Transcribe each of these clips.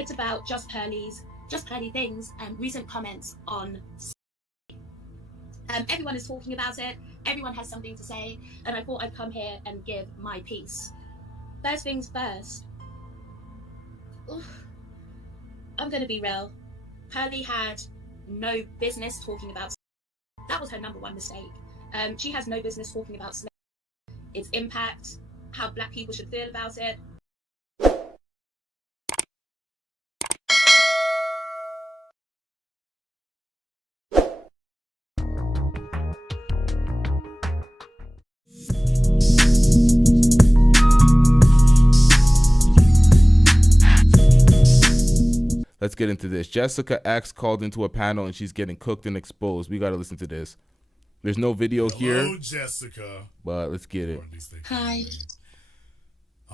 It's about just Pearly things and recent comments on. Everyone is talking about it. Everyone has something to say, and I thought I'd come here and give my piece. First things first. I'm gonna be real. Pearly had no business talking about. That was her number one mistake. She has no business talking about slavery, its impact, how Black people should feel about it. Let's get into this. Jessica X called into a panel and she's getting cooked and exposed. We got to listen to this. There's no video here. Hello, Jessica. But let's get it. Hi.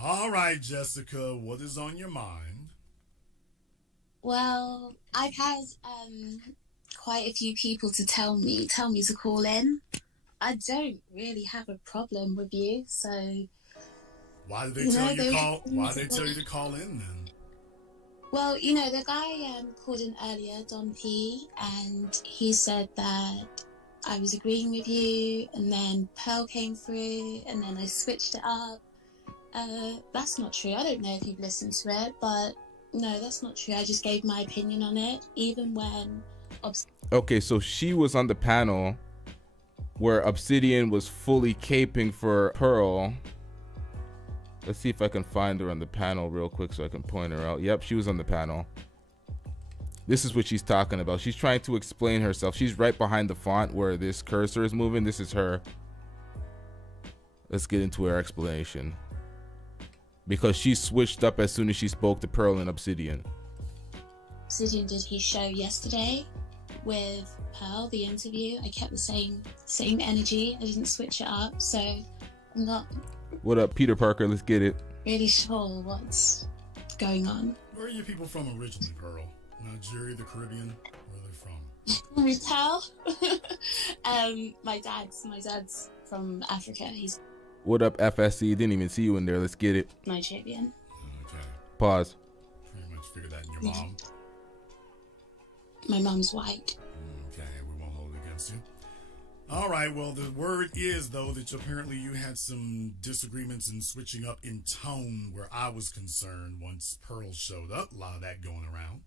All right, Jessica, what is on your mind? Well, I've had quite a few people to tell me to call in. I don't really have a problem with you, so. Why did they tell you to call? Why did they tell you to call in then? Well, you know, the guy called in earlier, Don P, and he said that I was agreeing with you, and then Pearl came through, and then I switched it up. That's not true. I don't know if you've listened to it, but no, that's not true. I just gave my opinion on it, even when... Okay, so she was on the panel where Obsidian was fully caping for Pearl. Let's see if I can find her on the panel real quick so I can point her out. Yep, she was on the panel. This is what she's talking about. She's trying to explain herself. She's right behind the font where this cursor is moving. This is her. Let's get into her explanation. Because she switched up as soon as she spoke to Pearl and Obsidian. Obsidian did his show yesterday with Pearl, the interview. I kept the same energy. I didn't switch it up, so I'm not... What up, Peter Parker? Let's get it. Really sure what's going on. Where are you people from originally, Pearl? Nigeria, the Caribbean? Where are they from? Pearl? My dad's from Africa. He's... What up, FSC? Didn't even see you in there. Let's get it. Nigerian. Okay. Pause. Pretty much figured that in your mom. My mom's white. Okay, we won't hold it against you. All right, well, the word is, though, that apparently you had some disagreements and switching up in tone where I was concerned once Pearl showed up. A lot of that going around.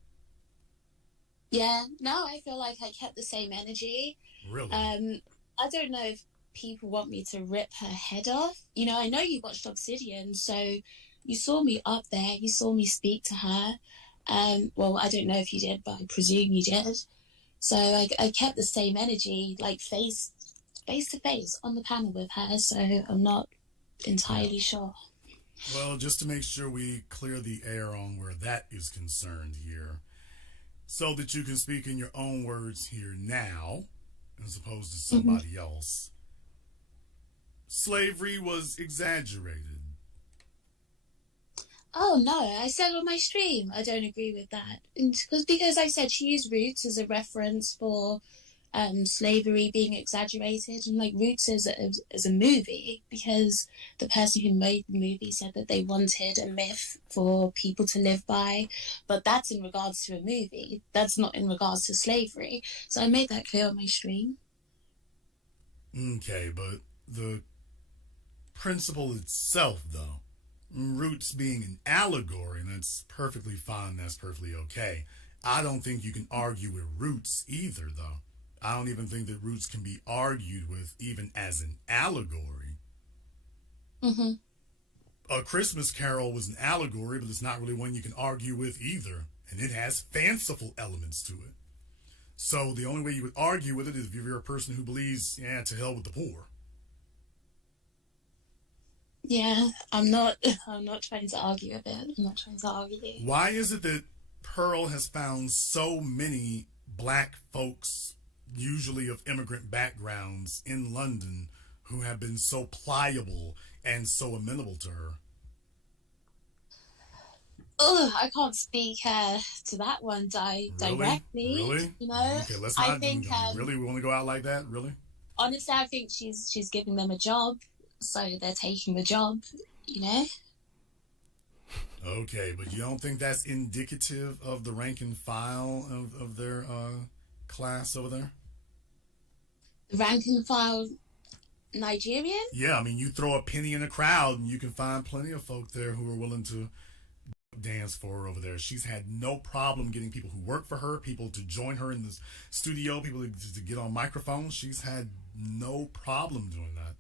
Yeah, no, I feel like I kept the same energy. Really? I don't know if people want me to rip her head off. You know, I know you watched Obsidian, so you saw me up there. You saw me speak to her. Well, I don't know if you did, but I presume you did. So I kept the same energy, like face to face on the panel with her, so I'm not entirely sure. Well, just to make sure we clear the air on where that is concerned here, so that you can speak in your own words here now, as opposed to somebody else. Slavery was exaggerated. Oh no, I said on my stream I don't agree with that. Because I said she used Roots as a reference for slavery being exaggerated, and like Roots as a movie, because the person who made the movie said that they wanted a myth for people to live by, but that's in regards to a movie. That's not in regards to slavery. So I made that clear on my stream. Okay, but the principle itself, though, Roots being an allegory, and that's perfectly fine, that's perfectly okay. I don't think you can argue with Roots either, though. I don't even think that Roots can be argued with even as an allegory. A Christmas Carol was an allegory, but it's not really one you can argue with either, and it has fanciful elements to it. So the only way you would argue with it is if you're a person who believes, yeah, to hell with the poor. Yeah, I'm not trying to argue with it. I'm not trying to argue. Why is it that Pearl has found so many black folks, usually of immigrant backgrounds, in London who have been so pliable and so amenable to her? Oh, I can't speak to that one directly. Really? You know, okay, let's not. I think really, we want to go out like that? Really? Honestly, I think she's giving them a job, so they're taking the job. You know. Okay, but you don't think that's indicative of the rank and file of their class over there? The rank and file Nigerian? Yeah, I mean, you throw a penny in a crowd and you can find plenty of folk there who are willing to dance for her over there. She's had no problem getting people who work for her, people to join her in the studio, people to get on microphones. She's had no problem doing that.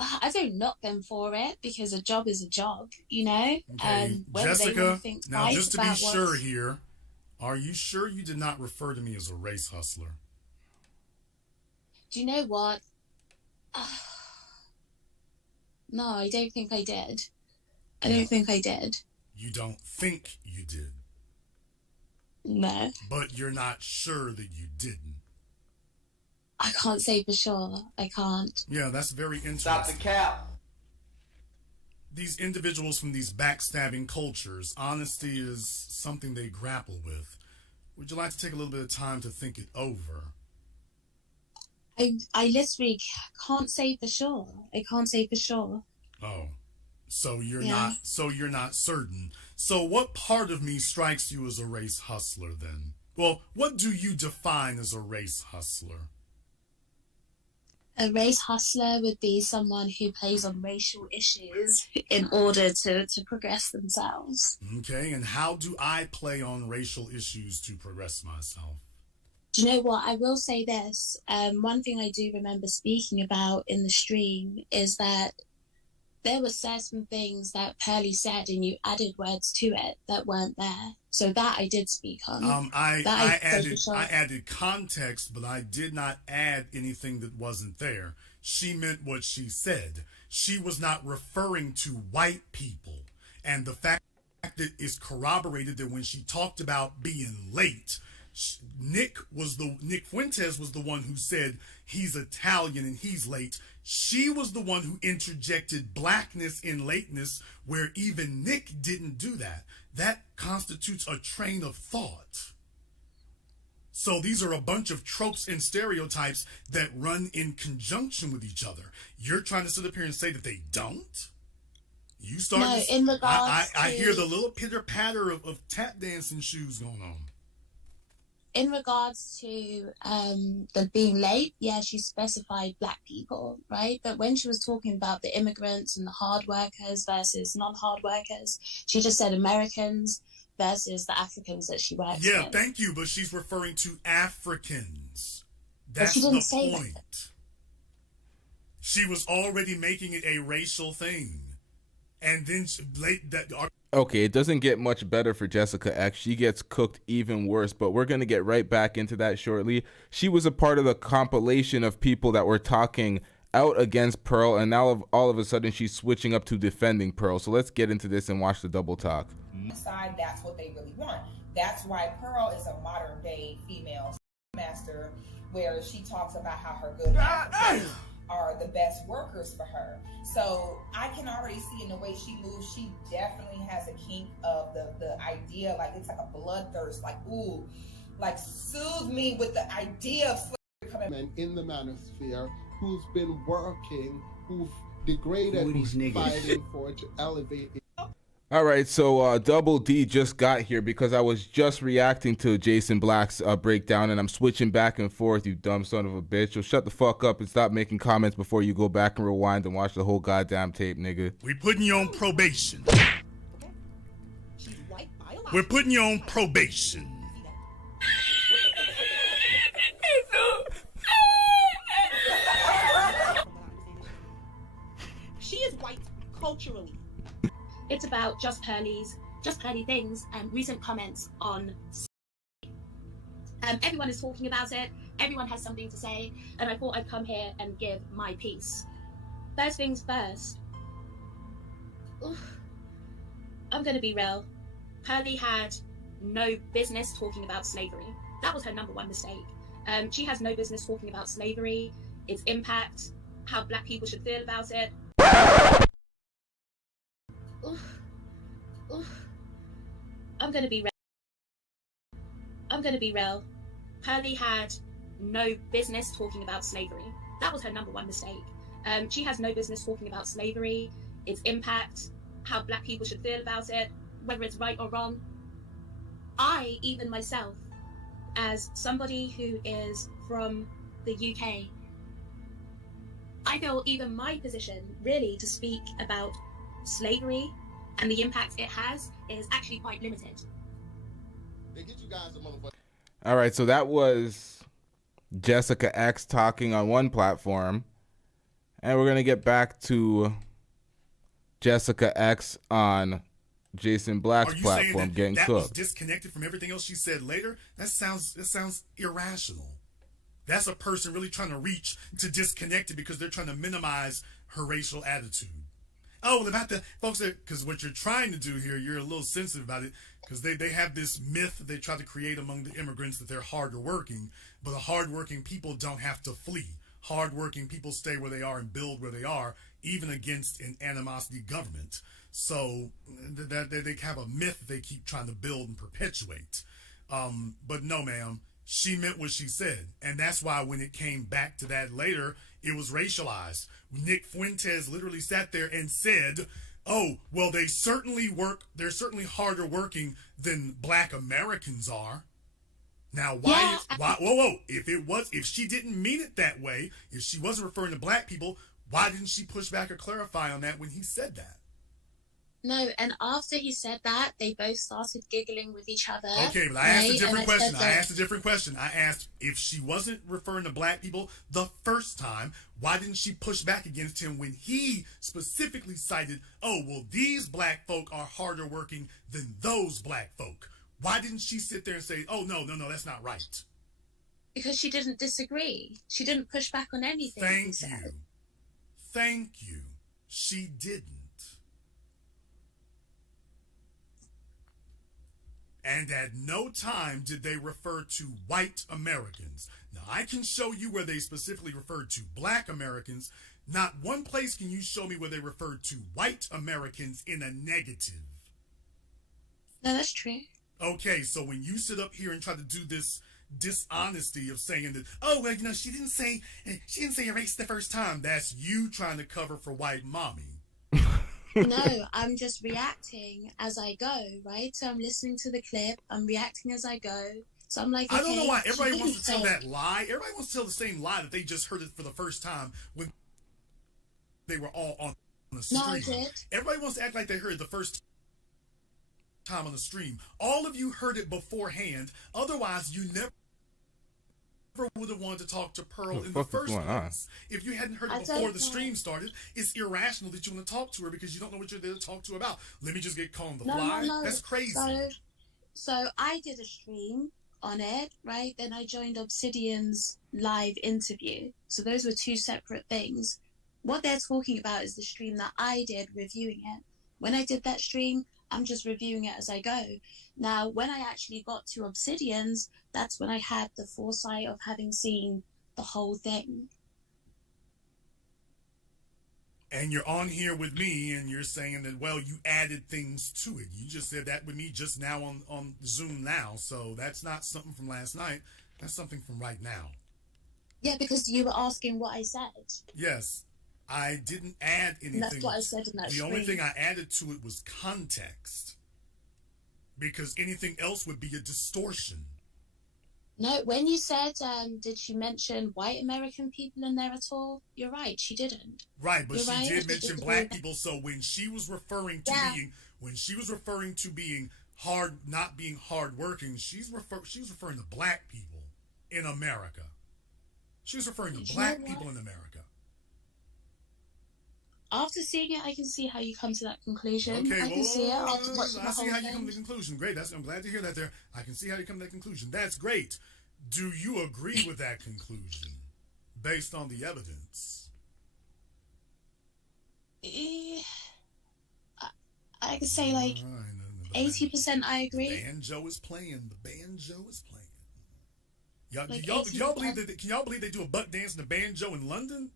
I don't knock them for it because a job is a job, you know. Okay, Whether Jessica. they want to think Now, twice just to be about sure here, are you sure you did not refer to me as a race hustler? Do you know what? No, I don't think I did. I don't think I did. You don't think you did, No, but you're not sure that you didn't. I can't say for sure. I can't. Yeah, that's very interesting. Stop the cap. These individuals from these backstabbing cultures, honesty is something they grapple with. Would you like to take a little bit of time to think it over? I literally can't say for sure. I can't say for sure. Oh, so you're Yeah. not certain. So what part of me strikes you as a race hustler then? Well, what do you define as a race hustler? A race hustler would be someone who plays on racial issues in order to progress themselves. Okay, and how do I play on racial issues to progress myself? Do you know what? I will say this. One thing I do remember speaking about in the stream is that there were certain things that Pearly said and you added words to it that weren't there. So that I did speak on. I added context, but I did not add anything that wasn't there. She meant what she said. She was not referring to white people. And the fact that it's corroborated that when she talked about being late, Nick Fuentes was the one who said he's Italian and he's late. She was the one who interjected blackness in lateness where even Nick didn't do that. That constitutes a train of thought. So these are a bunch of tropes and stereotypes that run in conjunction with each other. You're trying to sit up here and say that they don't? You start. No, in regards I hear the little pitter patter of tap dancing shoes going on. In regards to the being late, yeah, she specified black people, right? But when she was talking about the immigrants and the hard workers versus non-hard workers, she just said Americans versus the Africans that she works with. Yeah, thank you, but she's referring to Africans. That's she didn't the say point. that. She was already making it a racial thing. And then Okay, it doesn't get much better for Jessica X. She gets cooked even worse, but we're going to get right back into that shortly. She was a part of the compilation of people that were talking out against Pearl, and now all of a sudden she's switching up to defending Pearl. So let's get into this and watch the double talk. Side, that's what they really want. That's why Pearl is a modern day female master, where she talks about how her good Africans are the best workers for her. So I can already see in the way she moves, she definitely has a kink of the idea, like it's like a bloodthirst, like, ooh, like soothe me with the idea of slavery coming. And in the manosphere who's been working, who've degraded, who's fighting for to elevate it. All right, so Double D just got here because I was just reacting to Jason Black's breakdown, and I'm switching back and forth, you dumb son of a bitch. So shut the fuck up and stop making comments before you go back and rewind and watch the whole goddamn tape, nigga. We putting you on probation. We're putting you on probation. She is white culturally. It's about just Pearly things and recent comments on. Everyone is talking about it. Everyone has something to say, and I thought I'd come here and give my piece. First things first. I'm gonna be real. Pearly had no business talking about slavery. That was her number one mistake. She has no business talking about slavery, its impact, how black people should feel about it. I'm gonna be real. Pearly had no business talking about slavery. That was her number one mistake. She has no business talking about slavery, its impact, how black people should feel about it, whether it's right or wrong. I, even myself, as somebody who is from the UK, I feel even my position really to speak about slavery and the impact it has is actually quite limited. They get you guys a motherfucker. All right, so that was Jessica X talking on one platform, and we're gonna get back to Jessica X on Jason Black's platform getting that cooked. Was disconnected from everything else she said later? That sounds irrational. That's a person really trying to reach to disconnect it because they're trying to minimize her racial attitude. Oh, about the folks that, because what you're trying to do here, you're a little sensitive about it because they have this myth that they try to create among the immigrants that they're harder working, but the hardworking people don't have to flee. Hardworking people stay where they are and build where they are, even against an animosity government. So that they have a myth they keep trying to build and perpetuate. But no, ma'am, she meant what she said. And that's why when it came back to that later, it was racialized. Nick Fuentes literally sat there and said, oh, well, they're certainly harder working than black Americans are. Now, if she didn't mean it that way, if she wasn't referring to black people, why didn't she push back or clarify on that when he said that? No, and after he said that, they both started giggling with each other. Okay, but I asked a different question. I asked if she wasn't referring to black people the first time, why didn't she push back against him when he specifically cited, oh, well, these black folk are harder working than those black folk? Why didn't she sit there and say, oh, no, that's not right? Because she didn't disagree. She didn't push back on anything. Thank you. She didn't. And at no time did they refer to white Americans. Now, I can show you where they specifically referred to black Americans. Not one place can you show me where they referred to white Americans in a negative. No, that's true. Okay, so when you sit up here and try to do this dishonesty of saying that, oh, well, she didn't say erase the first time, that's you trying to cover for white mommy. No, I'm just reacting as I go, right? So I'm listening to the clip, I'm reacting as I go. So I'm like, okay, I don't know why everybody wants to tell that lie. Everybody wants to tell the same lie that they just heard it for the first time when they were all on the stream. No, I did. Everybody wants to act like they heard it the first time on the stream. All of you heard it beforehand. Otherwise, you never would have wanted to talk to Pearl in the first place. If you hadn't heard it before the stream started, it's irrational that you want to talk to her because you don't know what you're there to talk to her about. Let me just get caught on the fly. No. That's crazy. So I did a stream on it, right? Then I joined Obsidian's live interview. So those were two separate things. What they're talking about is the stream that I did reviewing it. When I did that stream, I'm just reviewing it as I go. Now, when I actually got to Obsidian's, that's when I had the foresight of having seen the whole thing. And you're on here with me and you're saying that, well, you added things to it. You just said that with me just now on Zoom now. So that's not something from last night. That's something from right now. Yeah, because you were asking what I said. Yes. I didn't add anything. And that's what I said in that The only thing I added to it was context. Because anything else would be a distortion. No, when you said, did she mention white American people in there at all? You're right, she didn't. Right, but she did mention black people. So when she was referring to being hard, not being hardworking, she was referring to black people in America. She was referring to black people in America. After seeing it, I can see how you come to that conclusion. Okay, I can see it after watching the whole I see how you come to thing. the conclusion. Great. I'm glad to hear that there. I can see how you come to that conclusion. That's great. Do you agree with that conclusion based on the evidence? I could say like 80% I agree. The banjo is playing. Y'all believe that? Can y'all believe they do a buck dance and a banjo in London?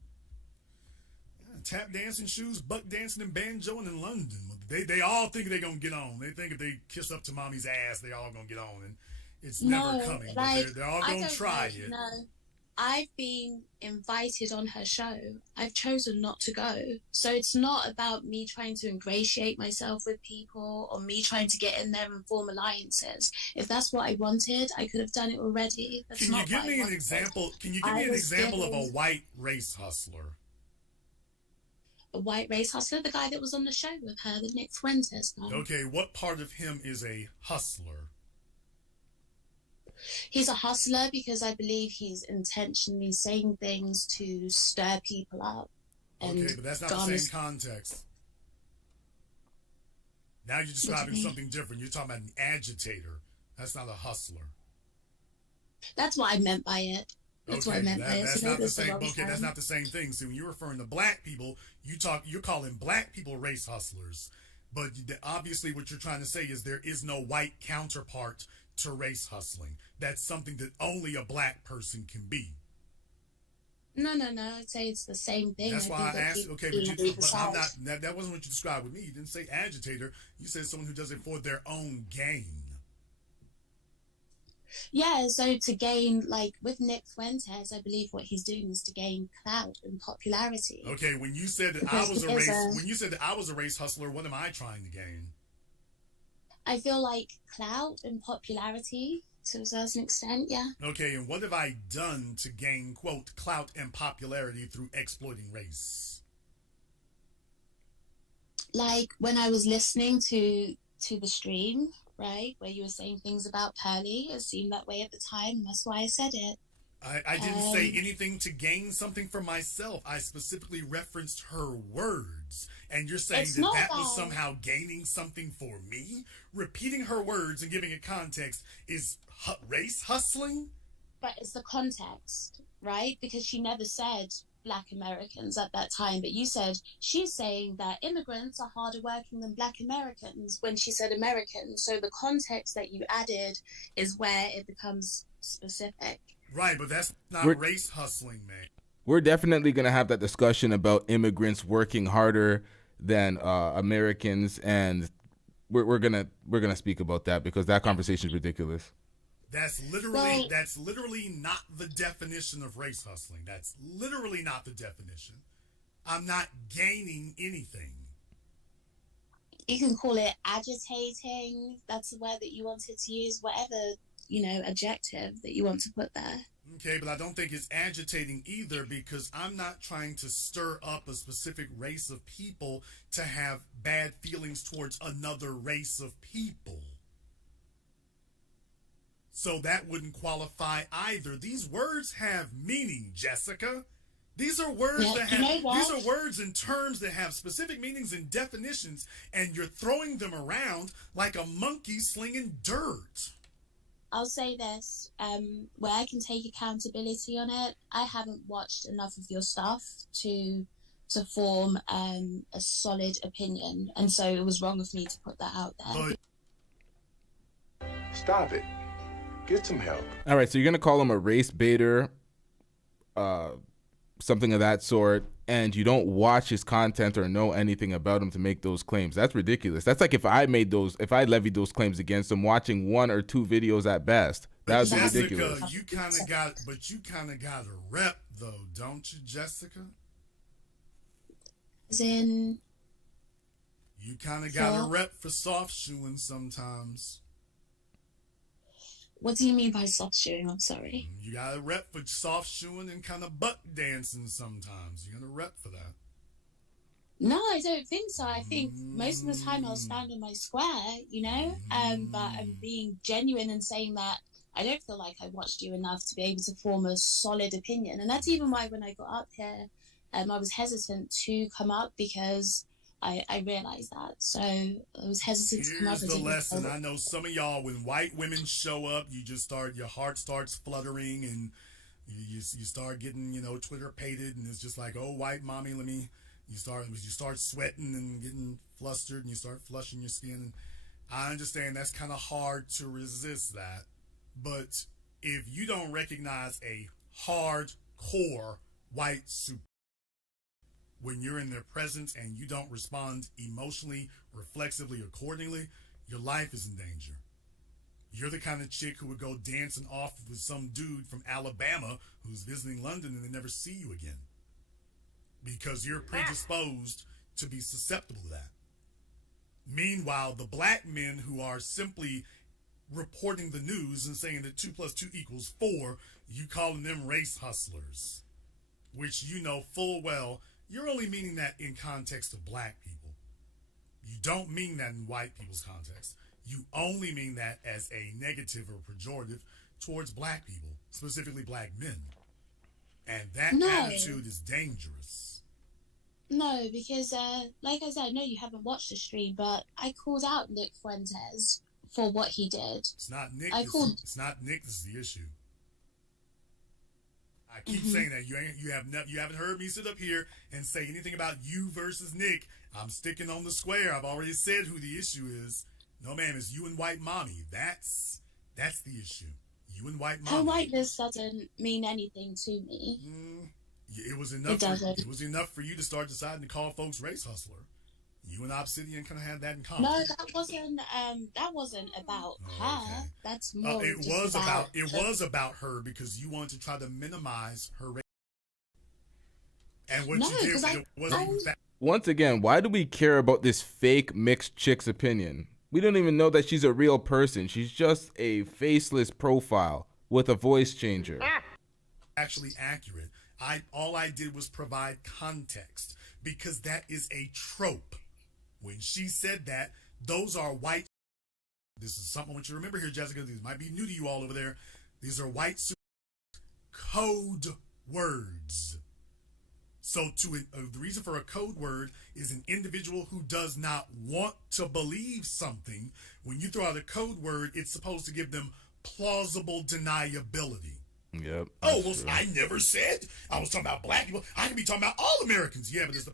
Tap dancing shoes, buck dancing and banjoing in London. They all think they're gonna get on. They think if they kiss up to mommy's ass, they're all gonna get on, and it's never coming. Like, they're all gonna try it. I've been invited on her show. I've chosen not to go. So it's not about me trying to ingratiate myself with people or me trying to get in there and form alliances. If that's what I wanted, I could have done it already. That's Can you not give what I me an wanted. example? Can you give I me an was example of a given white race hustler? a white race hustler, the guy that was on the show with her, the Nick Fuentes guy. Okay, what part of him is a hustler? He's a hustler because I believe he's intentionally saying things to stir people up. And Okay, but that's not the same context. Now you're describing something different. You're talking about an agitator. That's not a hustler. That's what I meant by it. That's what I meant by it. That's not the same. Okay, that's not the same thing. See, when you're referring to black people, you're calling black people race hustlers. But obviously, what you're trying to say is there is no white counterpart to race hustling. That's something that only a black person can be. No. I'd say it's the same thing. That's why I asked. Okay, but I'm not. That wasn't what you described with me. You didn't say agitator. You said someone who does it for their own gain. Yeah, so to gain, like with Nick Fuentes, I believe what he's doing is to gain clout and popularity. Okay, when you said that I was a race hustler, what am I trying to gain? I feel like clout and popularity to a certain extent, yeah. Okay, and what have I done to gain, quote, clout and popularity through exploiting race? Like when I was listening to the stream, right, where you were saying things about Pearly, it seemed that way at the time, and that's why I said it. I didn't say anything to gain something for myself. I specifically referenced her words. And you're saying that was somehow gaining something for me? Repeating her words and giving it context is race hustling? But it's the context, right? Because she never said Black Americans at that time, but you said she's saying that immigrants are harder working than Black Americans when she said Americans. So the context that you added is where it becomes specific. Right, but that's not race hustling, man. We're definitely going to have that discussion about immigrants working harder than Americans, and we're gonna speak about that because that conversation is ridiculous. That's literally not the definition of race hustling. That's literally not the definition. I'm not gaining anything. You can call it agitating. That's the word that you wanted to use. Whatever, adjective that you want to put there. Okay, but I don't think it's agitating either because I'm not trying to stir up a specific race of people to have bad feelings towards another race of people. So that wouldn't qualify either. These words have meaning, Jessica. These are words these are words and terms that have specific meanings and definitions, and you're throwing them around like a monkey slinging dirt. I'll say this, where I can take accountability on it. I haven't watched enough of your stuff to form a solid opinion, and so it was wrong of me to put that out there. Stop it. Get some help. All right, so you're gonna call him a race baiter, something of that sort, and you don't watch his content or know anything about him to make those claims. That's ridiculous. That's like if I levied those claims against him, watching 1 or 2 videos at best. That would be ridiculous. You kind of got a rep though, don't you, Jessica? As in, you kind of got a rep for soft shoeing sometimes. What do you mean by soft shoeing? I'm sorry. You got a rep for soft shoeing and kind of butt dancing sometimes. You got a rep for that. No, I don't think so. I think most of the time I'll stand on my square, but I'm being genuine and saying that I don't feel like I watched you enough to be able to form a solid opinion. And that's even why when I got up here, I was hesitant to come up because I realized that. So I was hesitant to come up. Here's the lesson. I know some of y'all, when white women show up, your heart starts fluttering and you start getting, Twitter pated, and it's just like, oh, white mommy, you start sweating and getting flustered and you start flushing your skin. And I understand that's kind of hard to resist that. But if you don't recognize a hardcore white super when you're in their presence and you don't respond emotionally, reflexively, accordingly, your life is in danger. You're the kind of chick who would go dancing off with some dude from Alabama who's visiting London and they never see you again. Because you're predisposed to be susceptible to that. Meanwhile, the black men who are simply reporting the news and saying that 2 + 2 = 4, you calling them race hustlers, which you know full well you're only meaning that in context of black people. You don't mean that in white people's context. You only mean that as a negative or pejorative towards black people, specifically black men. And that attitude is dangerous. No, because like I said, I know you haven't watched the stream, but I called out Nick Fuentes for what he did. It's not Nick. It's not Nick. This is the issue. I keep saying that you haven't heard me sit up here and say anything about you versus Nick. I'm sticking on the square. I've already said who the issue is. No, ma'am, it's you and white mommy. That's the issue. You and white mommy. Her whiteness doesn't mean anything to me. It was enough. It was enough for you to start deciding to call folks race hustler. You and Obsidian kind of had that in common. No, that wasn't about her. Okay. That's more. It was about her because you wanted to try to minimize her race. And what you did, it wasn't. Once again, why do we care about this fake mixed chick's opinion? We don't even know that she's a real person. She's just a faceless profile with a voice changer. Actually accurate. All I did was provide context because that is a trope. When she said that, those are white. This is something I want you to remember here, Jessica. These might be new to you all over there. These are white code words. So the reason for a code word is an individual who does not want to believe something. When you throw out a code word, it's supposed to give them plausible deniability. Yep. Oh, well, true. I never said I was talking about black people. I could be talking about all Americans. Yeah, but as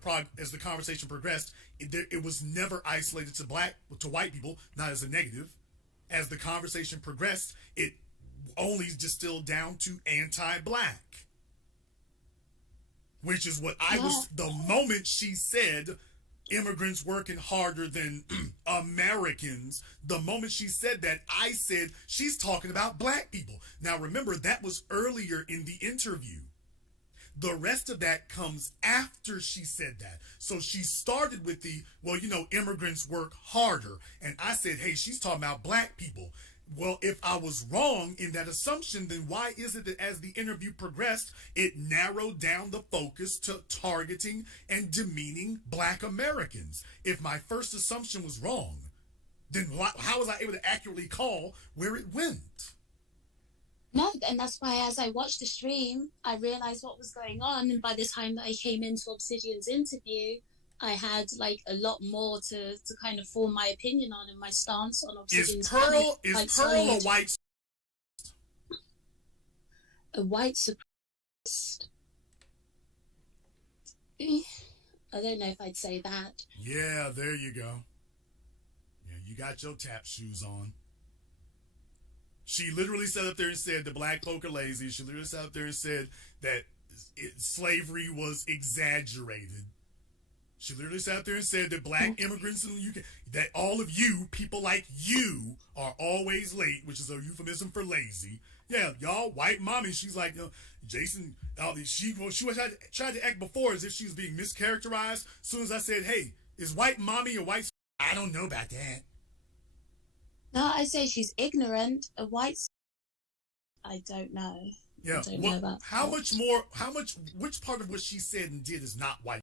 the conversation progressed, it was never isolated to white people, not as a negative. As the conversation progressed, it only distilled down to anti-black. Which is what I was, the moment she said immigrants working harder than Americans, the moment she said that, I said she's talking about black people. Now remember, that was earlier in the interview. The rest of that comes after she said that. So she started with immigrants work harder. And I said, hey, she's talking about black people. Well, if I was wrong in that assumption, then why is it that as the interview progressed, it narrowed down the focus to targeting and demeaning black Americans? If my first assumption was wrong, then how was I able to accurately call where it went? No, and that's why as I watched the stream, I realized what was going on. And by the time that I came into Obsidian's interview, I had a lot more to kind of form my opinion on and my stance on Obsidian's. Is Pearl a white? A white supremacist? I don't know if I'd say that. Yeah, there you go. Yeah, you got your tap shoes on. She literally sat up there and said the black folk are lazy. She literally sat up there and said that slavery was exaggerated. She literally sat there and said that black immigrants in the UK, that all of you, people like you, are always late, which is a euphemism for lazy. Yeah, y'all, white mommy, she's like, Jason, she tried to act before as if she was being mischaracterized. As soon as I said, hey, is white mommy a white? I don't know about that. No, I say she's ignorant. A white, I don't know. Yeah, which part of what she said and did is not white?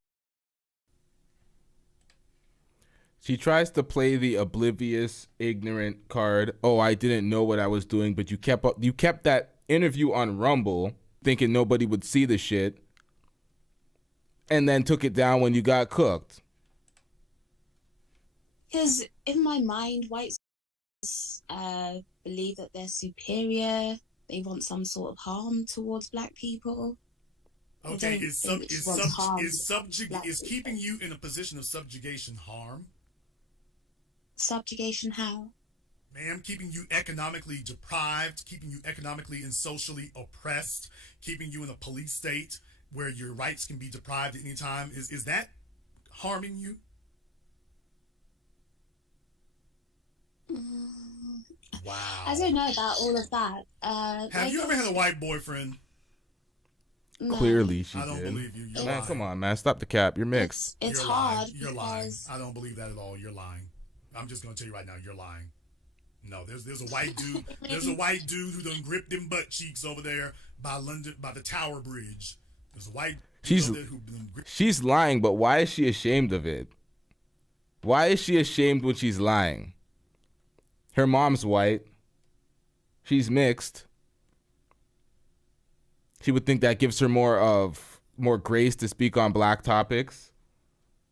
She tries to play the oblivious, ignorant card. Oh, I didn't know what I was doing, but you kept that interview on Rumble, thinking nobody would see the shit, and then took it down when you got cooked. Because in my mind, white believe that they're superior. They want some sort of harm towards black people. Okay, is keeping you in a position of subjugation harm? Subjugation how? Ma'am, keeping you economically deprived, keeping you economically and socially oppressed, keeping you in a police state where your rights can be deprived at any time, is that harming you? Wow. I don't know about all of that. Have you ever had a white boyfriend? No. Clearly, she I don't did. believe you. You're Man, lying. come on, man. Stop the cap. You're mixed. It's You're hard. lying. You're lying. Because... I don't believe that at all. You're lying. I'm just gonna tell you right now. You're lying. No, there's a white dude. There's a white dude who done gripped them butt cheeks over there by the Tower Bridge. There's a white. She's lying, but why is she ashamed of it? Why is she ashamed when she's lying? Her mom's white. She's mixed. She would think that gives her more grace to speak on black topics.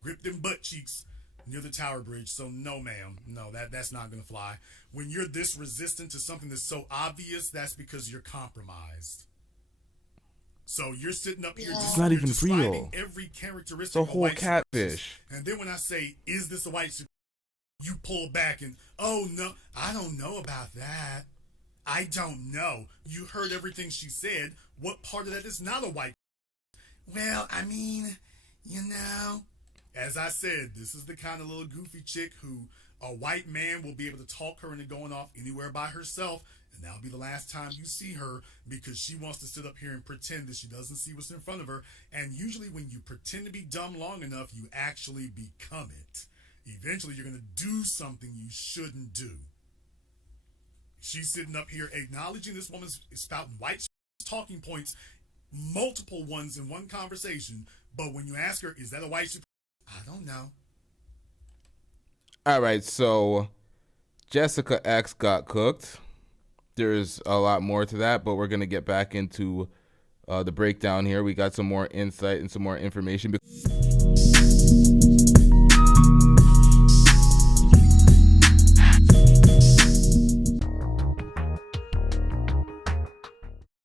Grip them butt cheeks near the Tower Bridge. So no, ma'am. No, that's not gonna fly. When you're this resistant to something that's so obvious, that's because you're compromised. So you're sitting up here It's not even describing real. Every characteristic It's a of whole white catfish. supremacist. And then when I say, is this a white supremacist? You pull back and, oh no, I don't know about that. I don't know. You heard everything she said. What part of that is not a white? Well, I mean, you know, as I said, this is the kind of little goofy chick who a white man will be able to talk her into going off anywhere by herself, and that'll be the last time you see her because she wants to sit up here and pretend that she doesn't see what's in front of her. And usually when you pretend to be dumb long enough, you actually become it. Eventually you're going to do something you shouldn't do. She's sitting up here acknowledging this woman's spouting white talking points, multiple ones in one conversation, but when you ask her, is that a white supremacist? I don't know. All right, so Jessica X got cooked. There's a lot more to that, but we're going to get back into the breakdown here. We got some more insight and some more information.